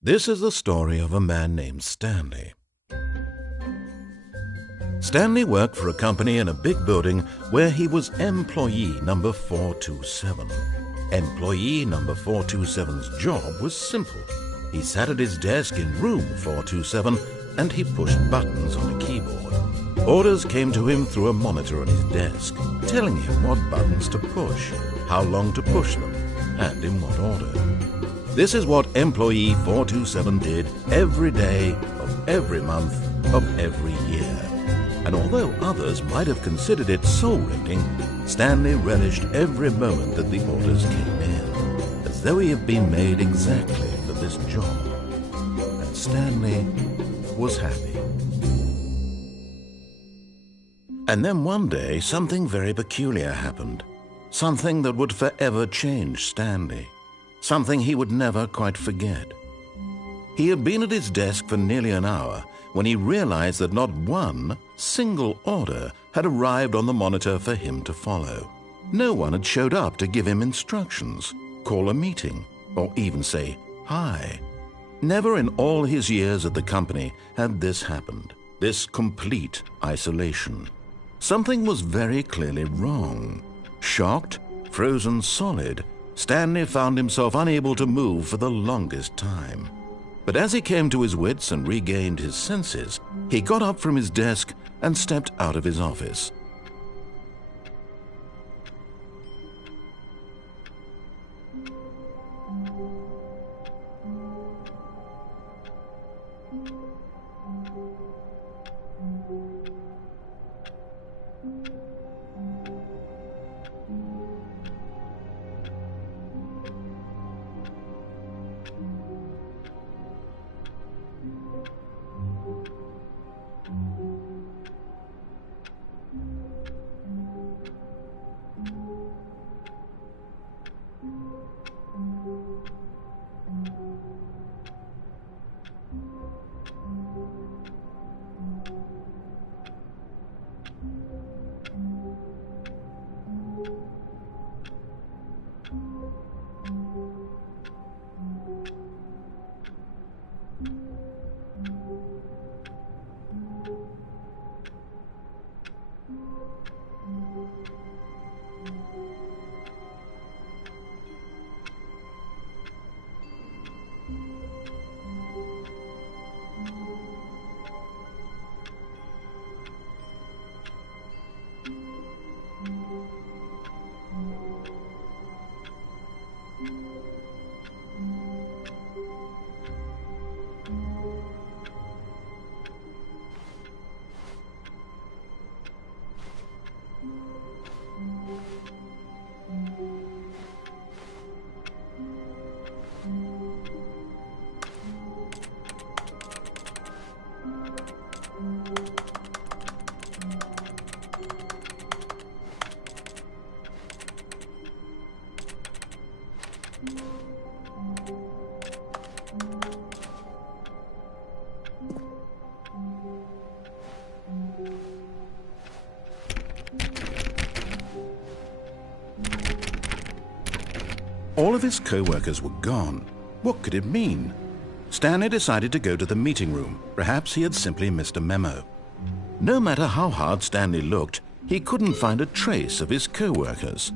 This is the story of a man named Stanley. Stanley worked for a company in a big building where he was employee number 427. Employee number 427's job was simple. He sat at his desk in room 427 and he pushed buttons on a keyboard. Orders came to him through a monitor on his desk, telling him what buttons to push, how long to push them, and in what order. This is what employee 427 did every day of every month of every year. And although others might have considered it soul-rending, Stanley relished every moment that the orders came in, as though he had been made exactly for this job. And Stanley was happy. And then one day, something very peculiar happened. Something that would forever change Stanley. Something he would never quite forget. He had been at his desk for nearly an hour when he realized that not one single order had arrived on the monitor for him to follow. No one had showed up to give him instructions, call a meeting, or even say hi. Never in all his years at the company had this happened, this complete isolation. Something was very clearly wrong. Shocked, frozen solid, Stanley found himself unable to move for the longest time. But as he came to his wits and regained his senses, he got up from his desk and stepped out of his office. All of his co-workers were gone. What could it mean? Stanley decided to go to the meeting room. Perhaps he had simply missed a memo. No matter how hard Stanley looked, he couldn't find a trace of his co-workers.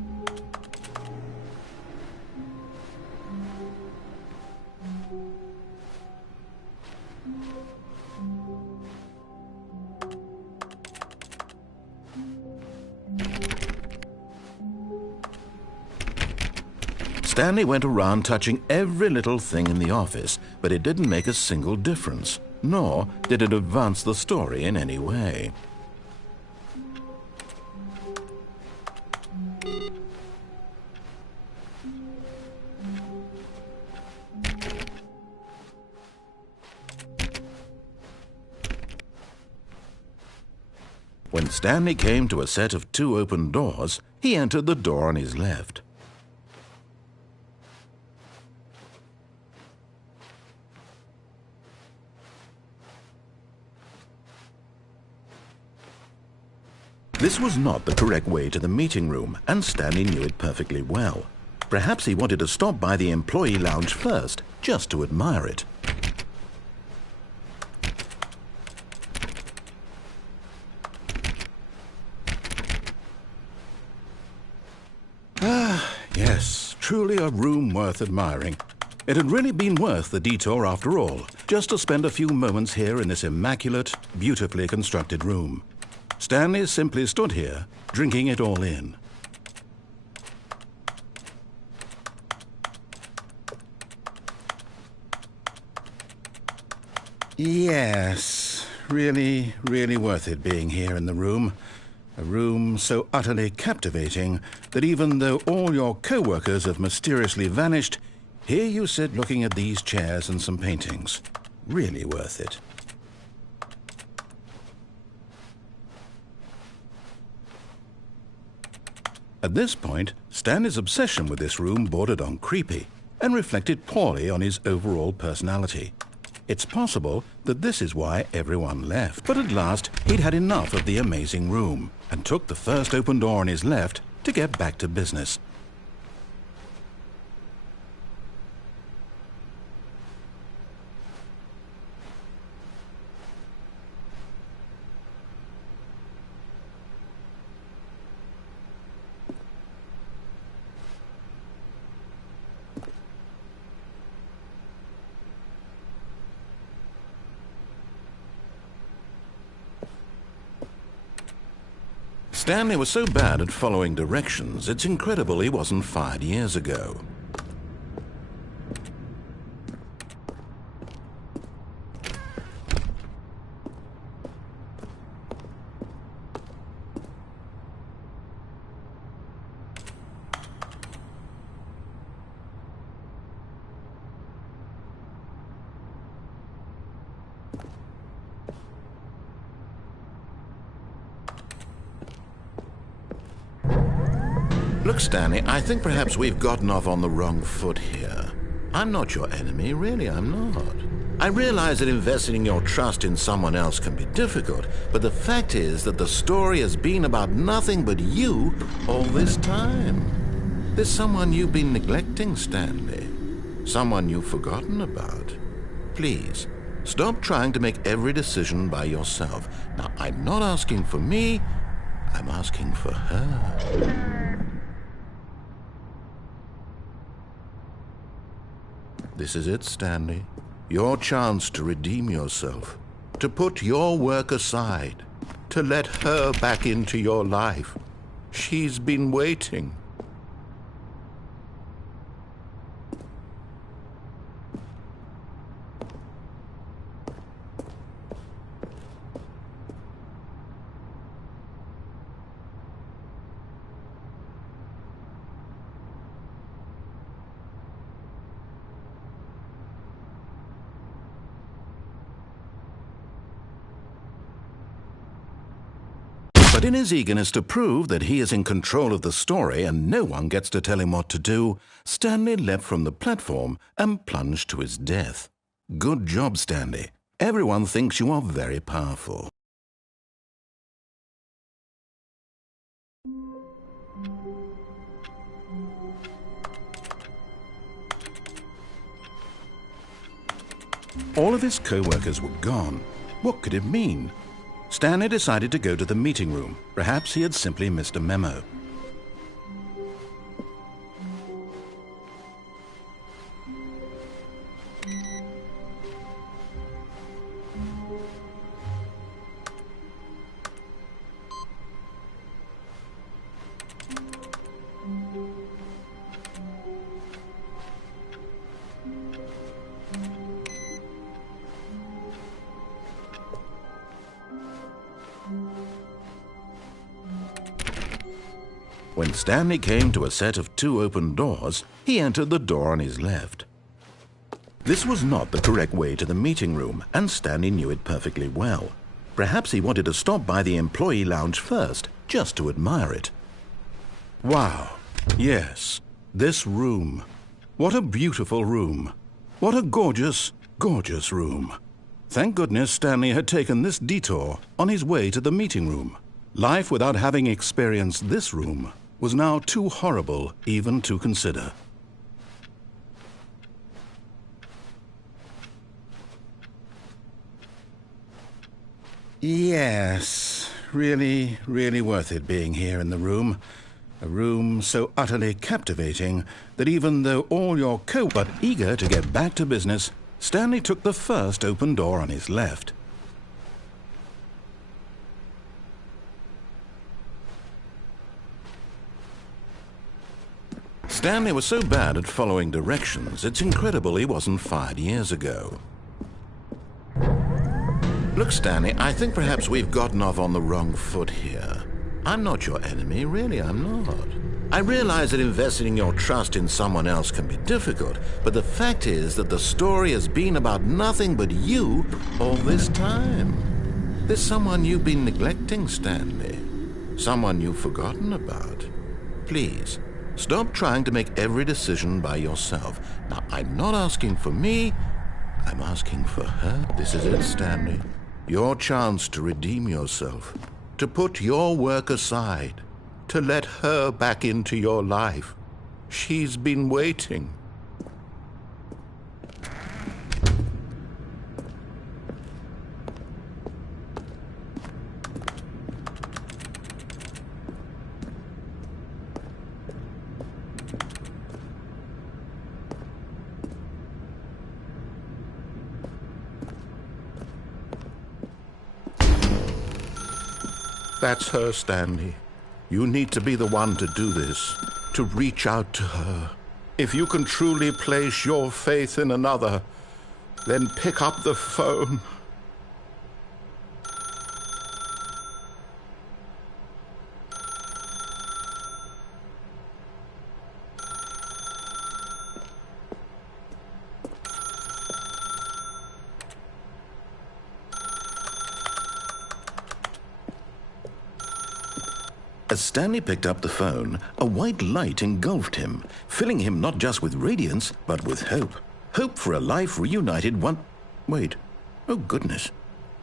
Stanley went around touching every little thing in the office, but it didn't make a single difference, nor did it advance the story in any way. When Stanley came to a set of 2 open doors, he entered the door on his left. This was not the correct way to the meeting room, and Stanley knew it perfectly well. Perhaps he wanted to stop by the employee lounge first, just to admire it. Yes, truly a room worth admiring. It had really been worth the detour after all, just to spend a few moments here in this immaculate, beautifully constructed room. Stanley simply stood here, drinking it all in. Yes, really, really worth it being here in the room. A room so utterly captivating that even though all your co-workers have mysteriously vanished, here you sit looking at these chairs and some paintings. Really worth it. At this point, Stanley's obsession with this room bordered on creepy and reflected poorly on his overall personality. It's possible that this is why everyone left. But at last, he'd had enough of the amazing room and took the first open door on his left to get back to business. Stanley was so bad at following directions, it's incredible he wasn't fired years ago. Look, Stanley, I think perhaps we've gotten off on the wrong foot here. I'm not your enemy, really, I'm not. I realize that investing your trust in someone else can be difficult, but the fact is that the story has been about nothing but you all this time. There's someone you've been neglecting, Stanley. Someone you've forgotten about. Please, stop trying to make every decision by yourself. Now, I'm not asking for me, I'm asking for her. This is it, Stanley. Your chance to redeem yourself, to put your work aside, to let her back into your life. She's been waiting. But in his eagerness to prove that he is in control of the story and no one gets to tell him what to do, Stanley leapt from the platform and plunged to his death. Good job, Stanley. Everyone thinks you are very powerful. All of his co-workers were gone. What could it mean? Stanley decided to go to the meeting room. Perhaps he had simply missed a memo. When Stanley came to a set of 2 open doors, he entered the door on his left. This was not the correct way to the meeting room, and Stanley knew it perfectly well. Perhaps he wanted to stop by the employee lounge first, just to admire it. Wow, yes, this room. What a beautiful room. What a gorgeous, gorgeous room. Thank goodness Stanley had taken this detour on his way to the meeting room. Life without having experienced this room was now too horrible even to consider. Yes, really, really worth it being here in the room. A room so utterly captivating that even though all your but eager to get back to business, Stanley took the first open door on his left. Stanley was so bad at following directions, it's incredible he wasn't fired years ago. Look, Stanley, I think perhaps we've gotten off on the wrong foot here. I'm not your enemy, really, I'm not. I realize that investing your trust in someone else can be difficult, but the fact is that the story has been about nothing but you all this time. There's someone you've been neglecting, Stanley. Someone you've forgotten about. Please, stop trying to make every decision by yourself. Now, I'm not asking for me, I'm asking for her. This is it, Stanley. Your chance to redeem yourself. To put your work aside, to let her back into your life. She's been waiting. That's her, Stanley. You need to be the one to do this, to reach out to her. If you can truly place your faith in another, then pick up the phone. As Stanley picked up the phone, a white light engulfed him, filling him not just with radiance, but with hope. Hope for a life reunited one... Wait. Oh, goodness.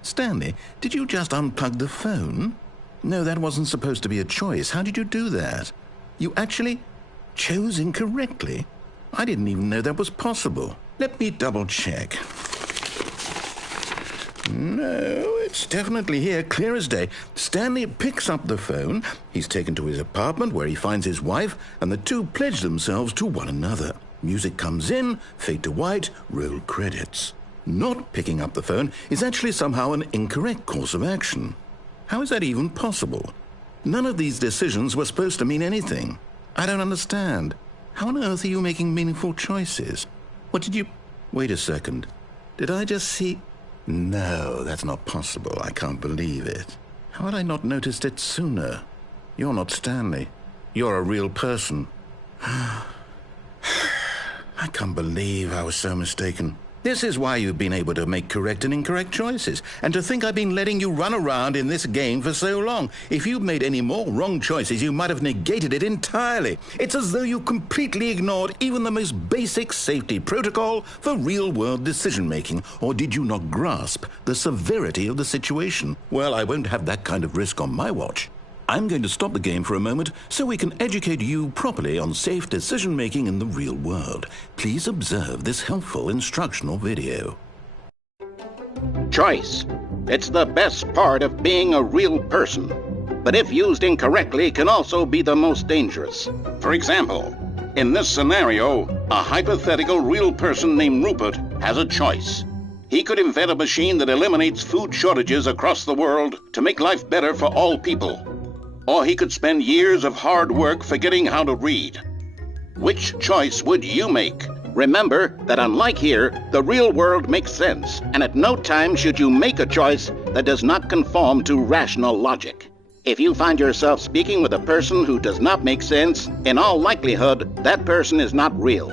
Stanley, did you just unplug the phone? No, that wasn't supposed to be a choice. How did you do that? You actually chose incorrectly. I didn't even know that was possible. Let me double-check. No, it's definitely here, clear as day. Stanley picks up the phone. He's taken to his apartment where he finds his wife, and the two pledge themselves to one another. Music comes in, fade to white, roll credits. Not picking up the phone is actually somehow an incorrect course of action. How is that even possible? None of these decisions were supposed to mean anything. I don't understand. How on earth are you making meaningful choices? What did you... Wait a second. Did I just see... No, that's not possible. I can't believe it. How had I not noticed it sooner? You're not Stanley. You're a real person. I can't believe I was so mistaken. This is why you've been able to make correct and incorrect choices. And to think I've been letting you run around in this game for so long. If you'd made any more wrong choices, you might have negated it entirely. It's as though you completely ignored even the most basic safety protocol for real-world decision-making. Or did you not grasp the severity of the situation? Well, I won't have that kind of risk on my watch. I'm going to stop the game for a moment so we can educate you properly on safe decision-making in the real world. Please observe this helpful instructional video. Choice. It's the best part of being a real person. But if used incorrectly, can also be the most dangerous. For example, in this scenario, a hypothetical real person named Rupert has a choice. He could invent a machine that eliminates food shortages across the world to make life better for all people. Or he could spend years of hard work forgetting how to read. Which choice would you make? Remember that unlike here, the real world makes sense, and at no time should you make a choice that does not conform to rational logic. If you find yourself speaking with a person who does not make sense, in all likelihood, that person is not real.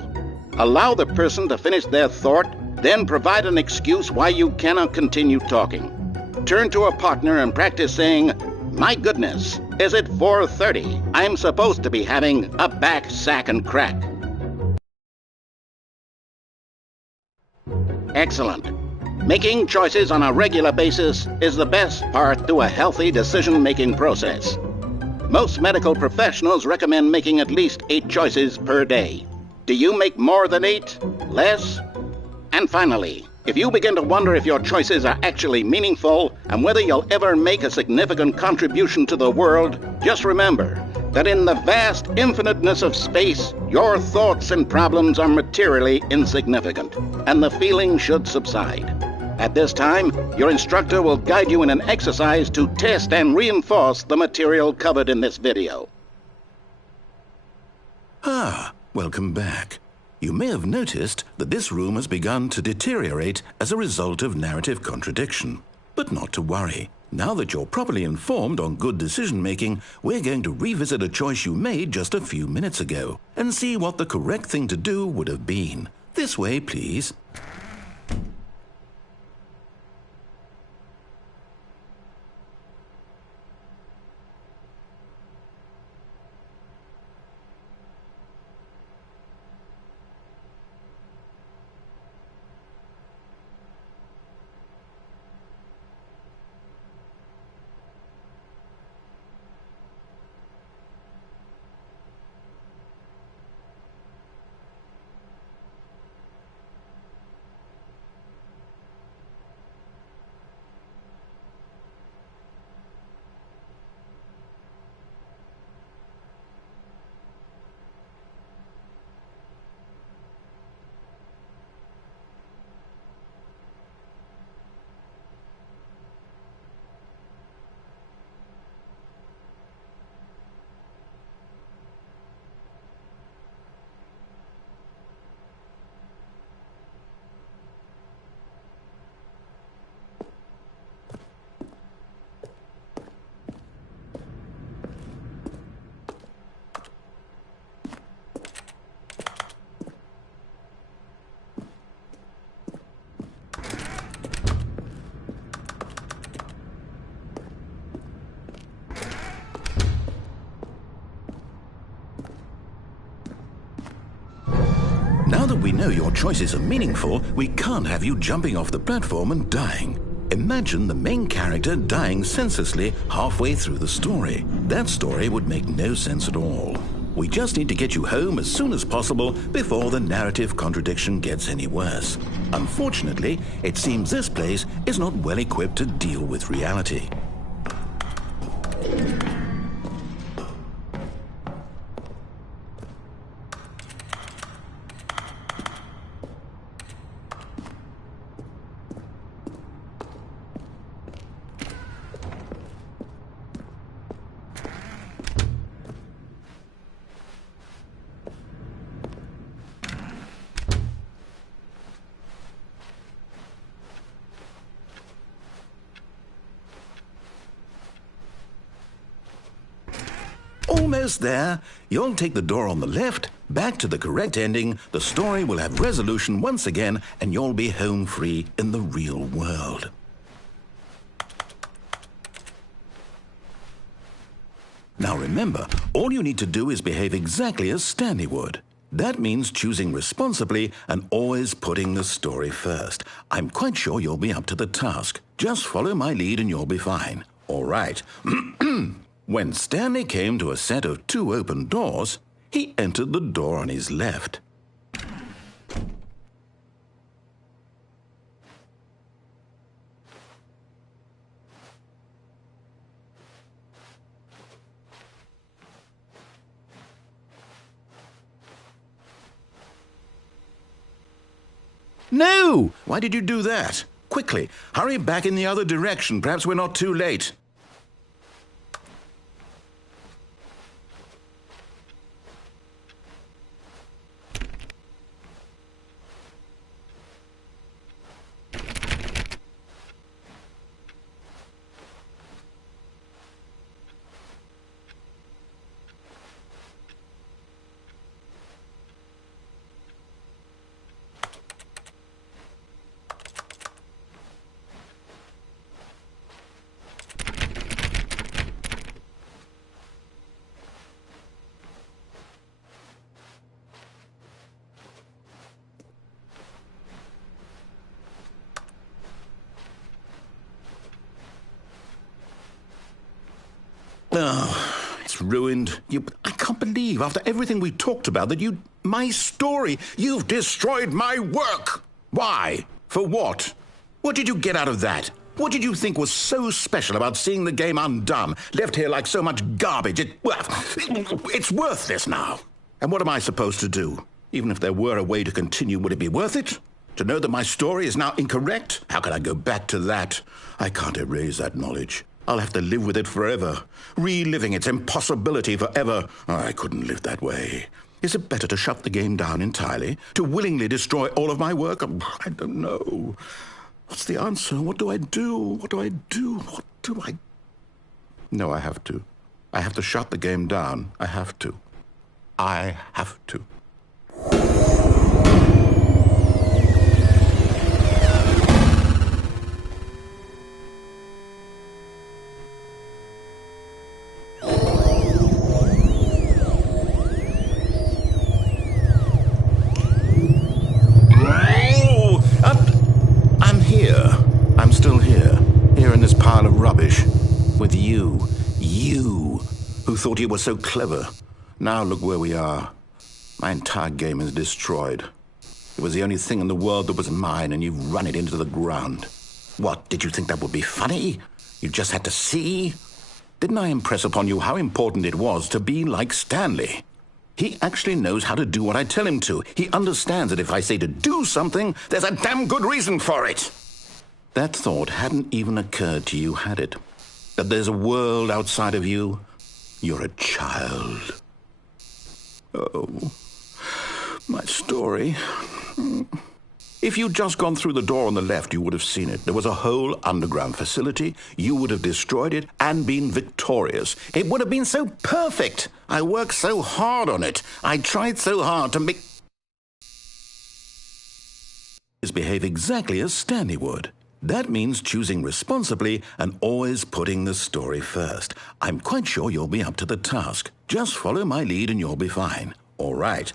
Allow the person to finish their thought, then provide an excuse why you cannot continue talking. Turn to a partner and practice saying, "My goodness, is it 4:30? I'm supposed to be having a back, sack, and crack." Excellent. Making choices on a regular basis is the best part to a healthy decision-making process. Most medical professionals recommend making at least 8 choices per day. Do you make more than 8? Less? And finally, if you begin to wonder if your choices are actually meaningful and whether you'll ever make a significant contribution to the world, just remember that in the vast infiniteness of space, your thoughts and problems are materially insignificant, and the feeling should subside. At this time, your instructor will guide you in an exercise to test and reinforce the material covered in this video. Ah, welcome back. You may have noticed that this room has begun to deteriorate as a result of narrative contradiction. But not to worry. Now that you're properly informed on good decision-making, we're going to revisit a choice you made just a few minutes ago and see what the correct thing to do would have been. This way, please. Now that we know your choices are meaningful, we can't have you jumping off the platform and dying. Imagine the main character dying senselessly halfway through the story. That story would make no sense at all. We just need to get you home as soon as possible before the narrative contradiction gets any worse. Unfortunately, it seems this place is not well equipped to deal with reality. Almost there. You'll take the door on the left, back to the correct ending, the story will have resolution once again, and you'll be home free in the real world. Now remember, all you need to do is behave exactly as Stanley would. That means choosing responsibly and always putting the story first. I'm quite sure you'll be up to the task. Just follow my lead and you'll be fine. All right. When Stanley came to a set of 2 open doors, he entered the door on his left. No! Why did you do that? Quickly, hurry back in the other direction. Perhaps we're not too late. Oh, it's ruined. I can't believe, after everything we talked about, that my story, you've destroyed my work. Why? For what? What did you get out of that? What did you think was so special about seeing the game undone, left here like so much garbage? It's worthless now. And what am I supposed to do? Even if there were a way to continue, would it be worth it? To know that my story is now incorrect? How can I go back to that? I can't erase that knowledge. I'll have to live with it forever, reliving its impossibility forever. I couldn't live that way. Is it better to shut the game down entirely? To willingly destroy all of my work? I don't know. What's the answer? What do I do? What do I do? What do I... No, I have to. I have to shut the game down. I have to. I have to. I'm here. I'm still here. Here in this pile of rubbish. With you. You. Who thought you were so clever. Now look where we are. My entire game is destroyed. It was the only thing in the world that was mine, and you've run it into the ground. What, did you think that would be funny? You just had to see? Didn't I impress upon you how important it was to be like Stanley? He actually knows how to do what I tell him to. He understands that if I say to do something, there's a damn good reason for it. That thought hadn't even occurred to you, had it? That there's a world outside of you? You're a child. Oh, my story. If you'd just gone through the door on the left, you would have seen it. There was a whole underground facility. You would have destroyed it and been victorious. It would have been so perfect. I worked so hard on it. I tried so hard to make... behave exactly as Stanley would. That means choosing responsibly and always putting the story first. I'm quite sure you'll be up to the task. Just follow my lead and you'll be fine. All right.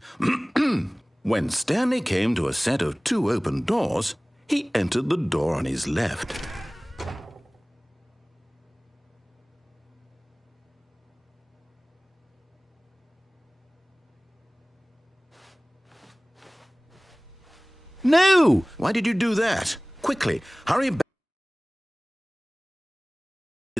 When Stanley came to a set of 2 open doors, he entered the door on his left. No! Why did you do that? Quickly, hurry back.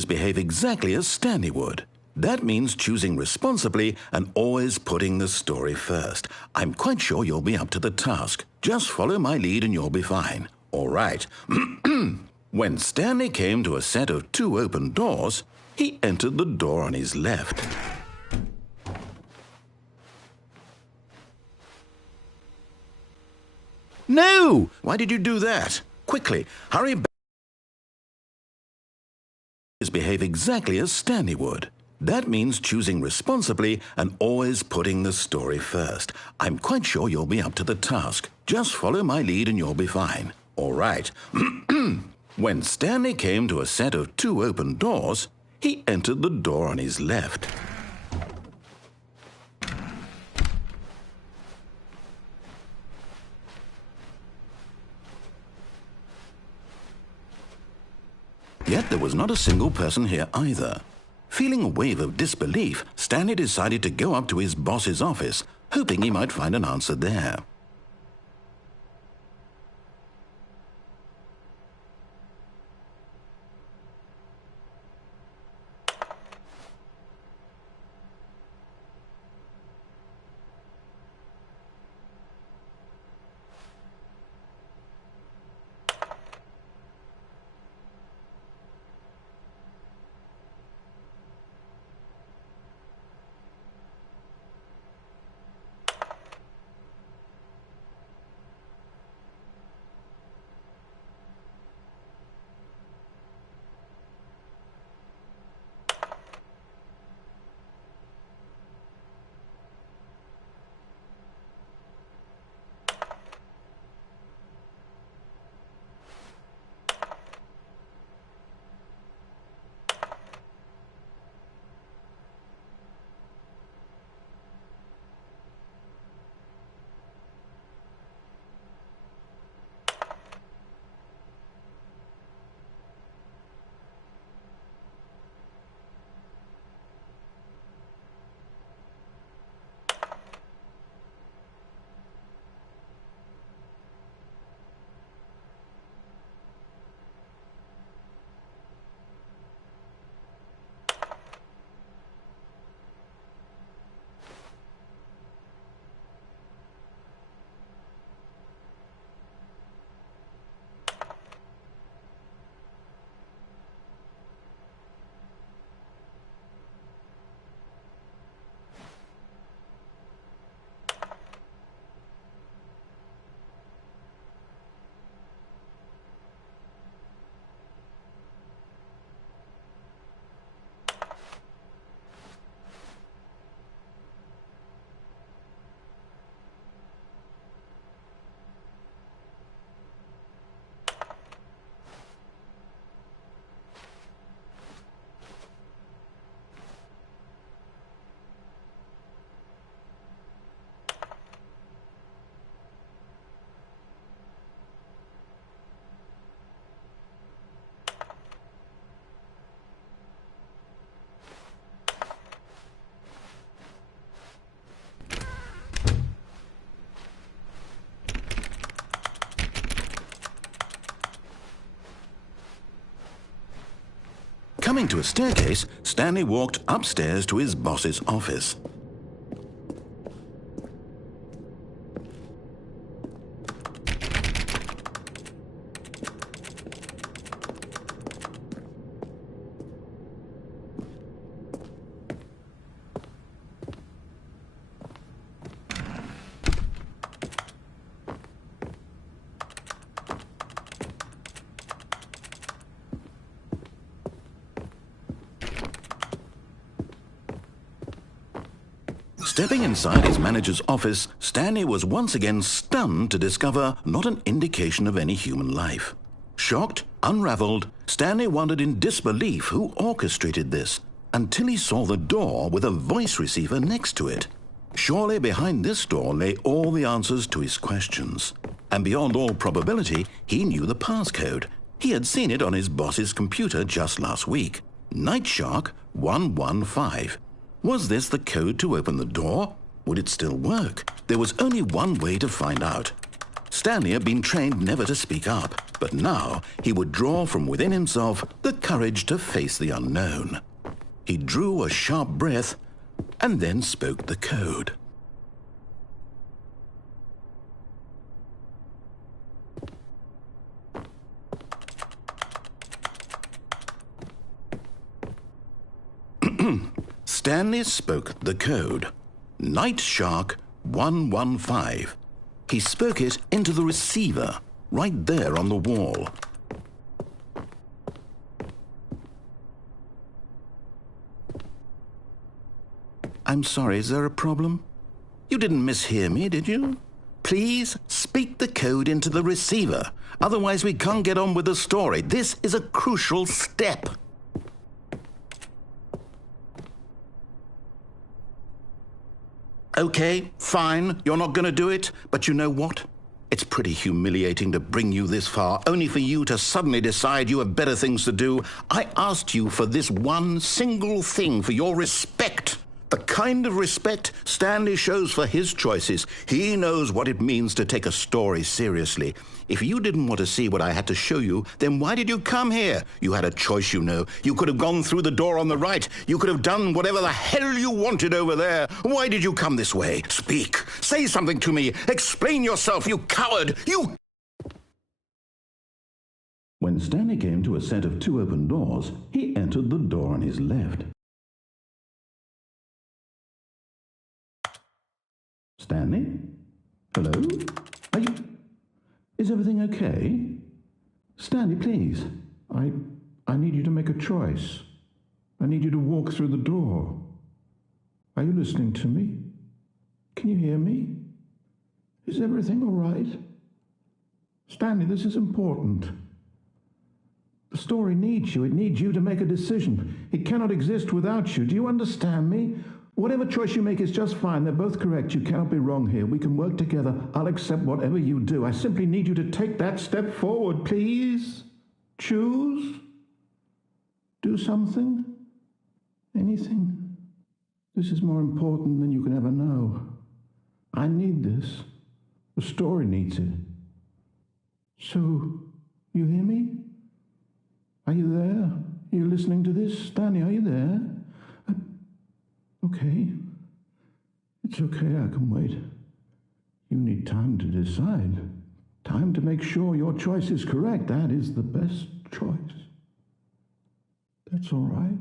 Behave exactly as Stanley would. That means choosing responsibly and always putting the story first. I'm quite sure you'll be up to the task. Just follow my lead and you'll be fine. All right. When Stanley came to a set of 2 open doors, he entered the door on his left. No! Why did you do that? Quickly, hurry back. Behave exactly as Stanley would. That means choosing responsibly and always putting the story first. I'm quite sure you'll be up to the task. Just follow my lead and you'll be fine. All right. When Stanley came to a set of 2 open doors, he entered the door on his left. Yet there was not a single person here either. Feeling a wave of disbelief, Stanley decided to go up to his boss's office, hoping he might find an answer there. Coming to a staircase, Stanley walked upstairs to his boss's office. Stepping inside his manager's office, Stanley was once again stunned to discover not an indication of any human life. Shocked, unraveled, Stanley wondered in disbelief who orchestrated this, until he saw the door with a voice receiver next to it. Surely behind this door lay all the answers to his questions. And beyond all probability, he knew the passcode. He had seen it on his boss's computer just last week. Nightshark 115. Was this the code to open the door? Would it still work? There was only one way to find out. Stanley had been trained never to speak up, but now he would draw from within himself the courage to face the unknown. He drew a sharp breath and then spoke the code. Stanley spoke the code. Nightshark 115. He spoke it into the receiver, right there on the wall. I'm sorry, is there a problem? You didn't mishear me, did you? Please speak the code into the receiver. Otherwise we can't get on with the story. This is a crucial step. Okay, fine, you're not going to do it, but you know what? It's pretty humiliating to bring you this far, only for you to suddenly decide you have better things to do. I asked you for this one single thing, for your respect. The kind of respect Stanley shows for his choices. He knows what it means to take a story seriously. If you didn't want to see what I had to show you, then why did you come here? You had a choice, you know. You could have gone through the door on the right. You could have done whatever the hell you wanted over there. Why did you come this way? Speak. Say something to me. Explain yourself, you coward. You... When Stanley came to a set of two open doors, he entered the door on his left. Stanley? Hello? Are you... Is everything okay? Stanley, please. I need you to make a choice. I need you to walk through the door. Are you listening to me? Can you hear me? Is everything all right? Stanley, this is important. The story needs you. It needs you to make a decision. It cannot exist without you. Do you understand me? Whatever choice you make is just fine. They're both correct. You cannot be wrong here. We can work together. I'll accept whatever you do. I simply need you to take that step forward, please. Choose. Do something. Anything. This is more important than you can ever know. I need this. The story needs it. So, you hear me? Are you there? Are you listening to this? Stanley, are you there? Okay. It's okay, I can wait. You need time to decide. Time to make sure your choice is correct. That is the best choice. That's all right.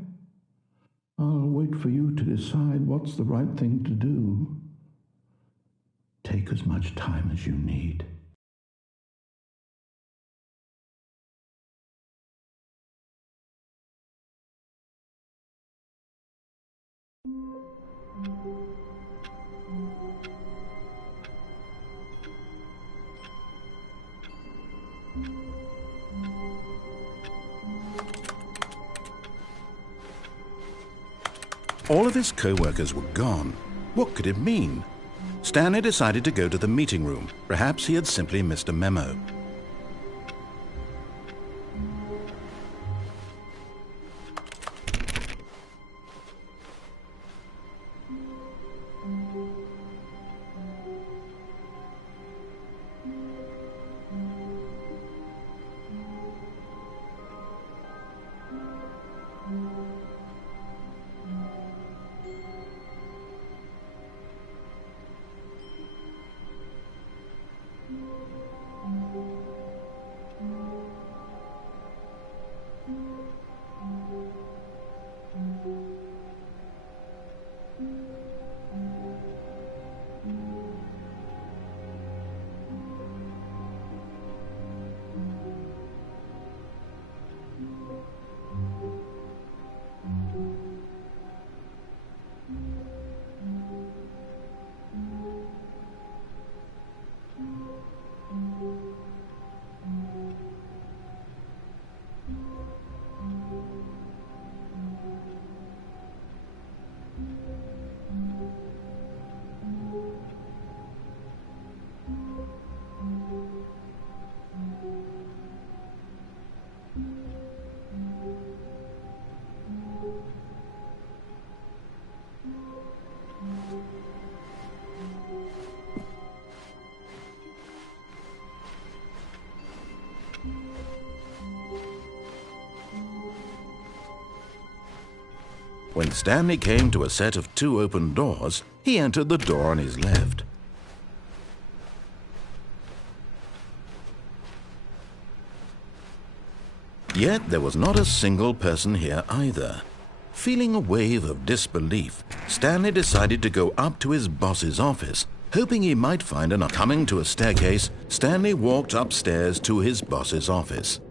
I'll wait for you to decide what's the right thing to do. Take as much time as you need. All of his co-workers were gone. What could it mean? Stanley decided to go to the meeting room. Perhaps he had simply missed a memo. When Stanley came to a set of 2 open doors, he entered the door on his left. Yet there was not a single person here either. Feeling a wave of disbelief, Stanley decided to go up to his boss's office, hoping he might find an... Coming to a staircase, Stanley walked upstairs to his boss's office.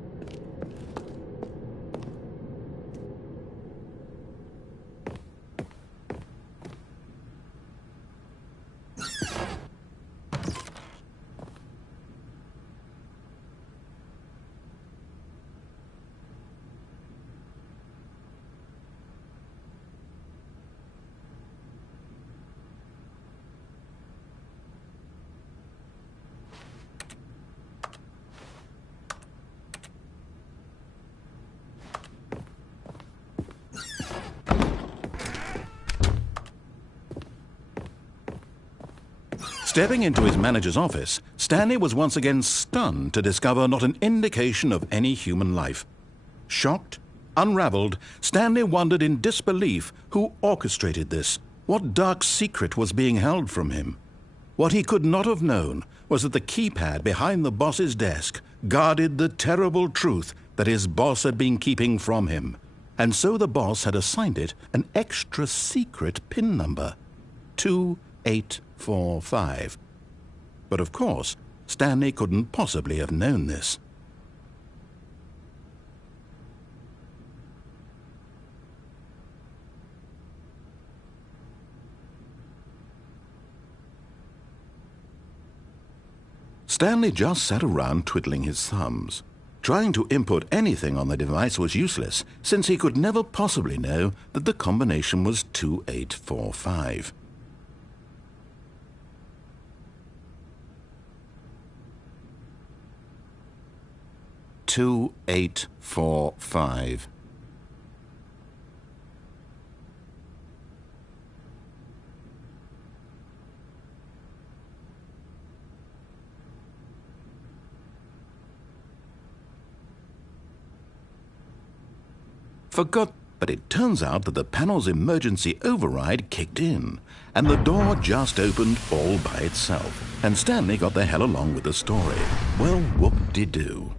Stepping into his manager's office, Stanley was once again stunned to discover not an indication of any human life. Shocked, unraveled, Stanley wondered in disbelief who orchestrated this. What dark secret was being held from him? What he could not have known was that the keypad behind the boss's desk guarded the terrible truth that his boss had been keeping from him. And so the boss had assigned it an extra secret PIN number, 2845. But of course, Stanley couldn't possibly have known this. Stanley just sat around twiddling his thumbs. Trying to input anything on the device was useless, since he could never possibly know that the combination was 2845. "2845. Forgot, but it turns out that the panel's emergency override kicked in, and the door just opened all by itself, and Stanley got the hell along with the story. Well, whoop-de-doo.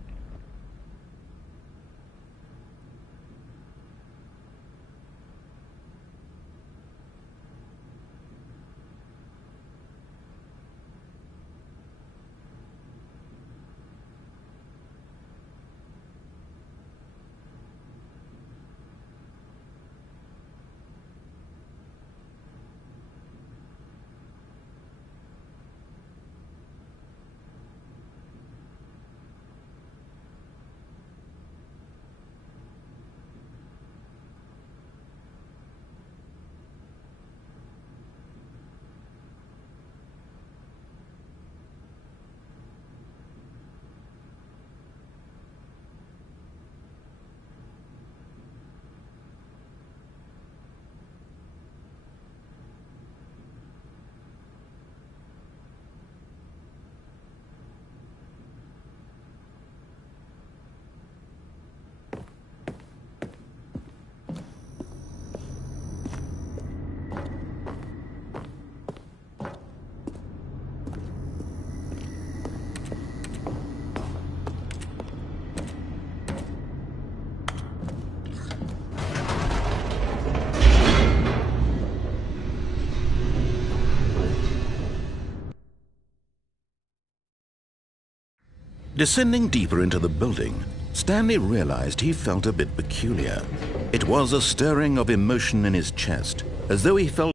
Descending deeper into the building, Stanley realized he felt a bit peculiar. It was a stirring of emotion in his chest, as though he felt